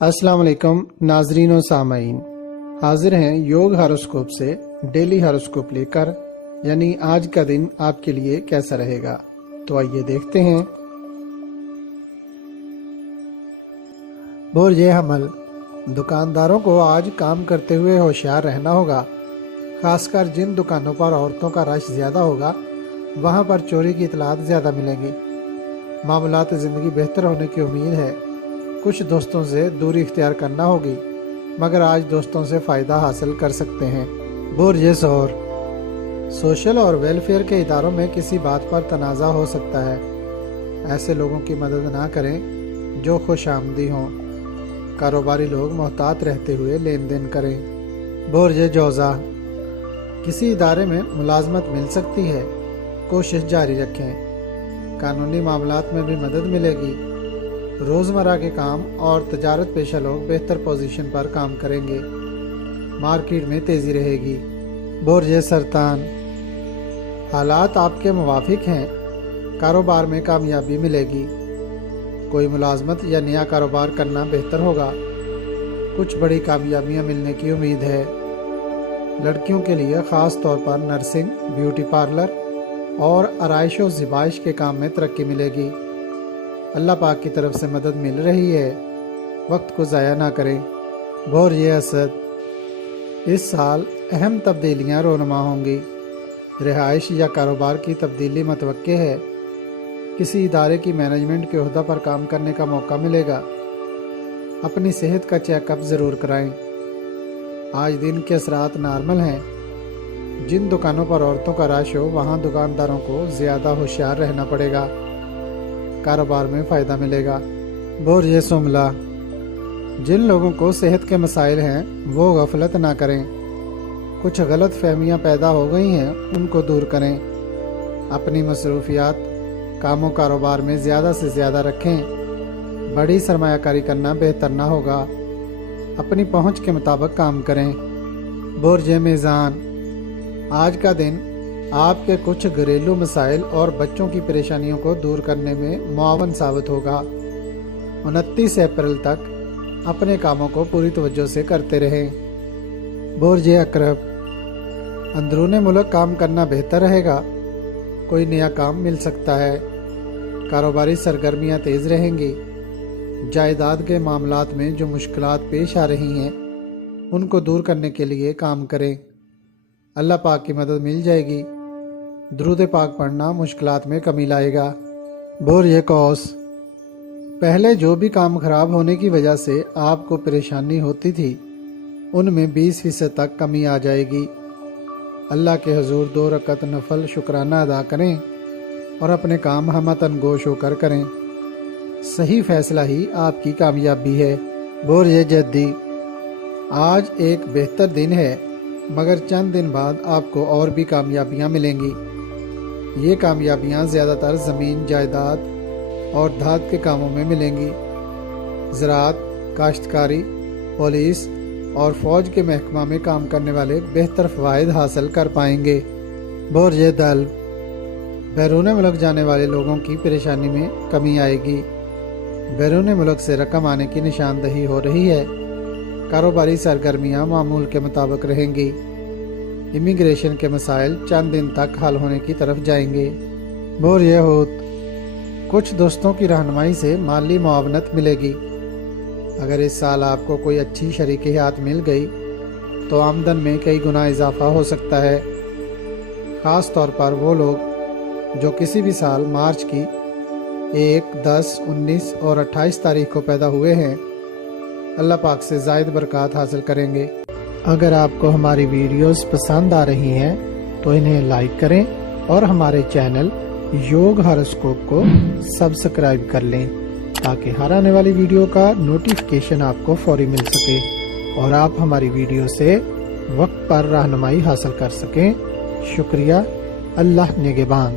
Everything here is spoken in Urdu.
السلام علیکم ناظرین و سامعین، حاضر ہیں یوگ ہاروسکوپ سے ڈیلی ہاروسکوپ لے کر، یعنی آج کا دن آپ کے لیے کیسا رہے گا۔ تو آئیے دیکھتے ہیں۔ برج حمل، دکانداروں کو آج کام کرتے ہوئے ہوشیار رہنا ہوگا، خاص کر جن دکانوں پر عورتوں کا رش زیادہ ہوگا وہاں پر چوری کی اطلاعات زیادہ ملیں گی۔ معاملات زندگی بہتر ہونے کی امید ہے۔ کچھ دوستوں سے دوری اختیار کرنا ہوگی، مگر آج دوستوں سے فائدہ حاصل کر سکتے ہیں۔ برج ثور، سوشل اور ویلفیئر کے اداروں میں کسی بات پر تنازع ہو سکتا ہے۔ ایسے لوگوں کی مدد نہ کریں جو خوش آمدی ہوں۔ کاروباری لوگ محتاط رہتے ہوئے لین دین کریں۔ برج جوزا، کسی ادارے میں ملازمت مل سکتی ہے، کوشش جاری رکھیں۔ قانونی معاملات میں بھی مدد ملے گی۔ روزمرہ کے کام اور تجارت پیشہ لوگ بہتر پوزیشن پر کام کریں گے۔ مارکیٹ میں تیزی رہے گی۔ برج سرطان، حالات آپ کے موافق ہیں، کاروبار میں کامیابی ملے گی۔ کوئی ملازمت یا نیا کاروبار کرنا بہتر ہوگا۔ کچھ بڑی کامیابیاں ملنے کی امید ہے۔ لڑکیوں کے لیے خاص طور پر نرسنگ، بیوٹی پارلر اور آرائش و زیبائش کے کام میں ترقی ملے گی۔ اللہ پاک کی طرف سے مدد مل رہی ہے، وقت کو ضائع نہ کریں۔ برج اسد، اس سال اہم تبدیلیاں رونما ہوں گی۔ رہائش یا کاروبار کی تبدیلی متوقع ہے۔ کسی ادارے کی مینجمنٹ کے عہدہ پر کام کرنے کا موقع ملے گا۔ اپنی صحت کا چیک اپ ضرور کرائیں۔ آج دن کے اثرات نارمل ہیں۔ جن دکانوں پر عورتوں کا رش ہو وہاں دکانداروں کو زیادہ ہوشیار رہنا پڑے گا۔ کاروبار میں فائدہ ملے گا۔ برج سملا، جن لوگوں کو صحت کے مسائل ہیں وہ غفلت نہ کریں۔ کچھ غلط فہمیاں پیدا ہو گئی ہیں، ان کو دور کریں۔ اپنی مصروفیات کام و کاروبار میں زیادہ سے زیادہ رکھیں۔ بڑی سرمایہ کاری کرنا بہتر نہ ہوگا۔ اپنی پہنچ کے مطابق کام کریں۔ برج میزان، آج کا دن آپ کے کچھ گھریلو مسائل اور بچوں کی پریشانیوں کو دور کرنے میں معاون ثابت ہوگا۔ 29 اپریل تک اپنے کاموں کو پوری توجہ سے کرتے رہیں۔ برج عقرب، اندرون ملک کام کرنا بہتر رہے گا۔ کوئی نیا کام مل سکتا ہے۔ کاروباری سرگرمیاں تیز رہیں گی۔ جائیداد کے معاملات میں جو مشکلات پیش آ رہی ہیں ان کو دور کرنے کے لیے کام کریں۔ اللہ پاک کی مدد مل جائے گی۔ درود پاک پڑھنا مشکلات میں کمی لائے گا۔ برج قوس، پہلے جو بھی کام خراب ہونے کی وجہ سے آپ کو پریشانی ہوتی تھی ان میں 20% تک کمی آ جائے گی۔ اللہ کے حضور 2 رکعت نفل شکرانہ ادا کریں اور اپنے کام ہمتاً گوش ہو کر کریں۔ صحیح فیصلہ ہی آپ کی کامیابی ہے۔ برج جدی، آج ایک بہتر دن ہے، مگر چند دن بعد آپ کو اور بھی کامیابیاں ملیں گی۔ یہ کامیابیاں زیادہ تر زمین، جائیداد اور دھات کے کاموں میں ملیں گی۔ زراعت، کاشتکاری، پولیس اور فوج کے محکمہ میں کام کرنے والے بہتر فوائد حاصل کر پائیں گے۔ برج دل، بیرون ملک جانے والے لوگوں کی پریشانی میں کمی آئے گی۔ بیرون ملک سے رقم آنے کی نشاندہی ہو رہی ہے۔ کاروباری سرگرمیاں معمول کے مطابق رہیں گی۔ امیگریشن کے مسائل چند دن تک حل ہونے کی طرف جائیں گے۔ برج حوت، کچھ دوستوں کی رہنمائی سے مالی معاونت ملے گی۔ اگر اس سال آپ کو کوئی اچھی شریک حیات مل گئی تو آمدن میں کئی گنا اضافہ ہو سکتا ہے۔ خاص طور پر وہ لوگ جو کسی بھی سال مارچ کی 1، 10، 19 اور 28 تاریخ کو پیدا ہوئے ہیں اللہ پاک سے زائد برکات حاصل کریں گے۔ اگر آپ کو ہماری ویڈیوز پسند آ رہی ہیں تو انہیں لائک کریں اور ہمارے چینل یوگ ہاروسکوپ کو سبسکرائب کر لیں تاکہ ہر آنے والی ویڈیو کا نوٹیفیکیشن آپ کو فوری مل سکے اور آپ ہماری ویڈیو سے وقت پر رہنمائی حاصل کر سکیں۔ شکریہ۔ اللہ نگہبان۔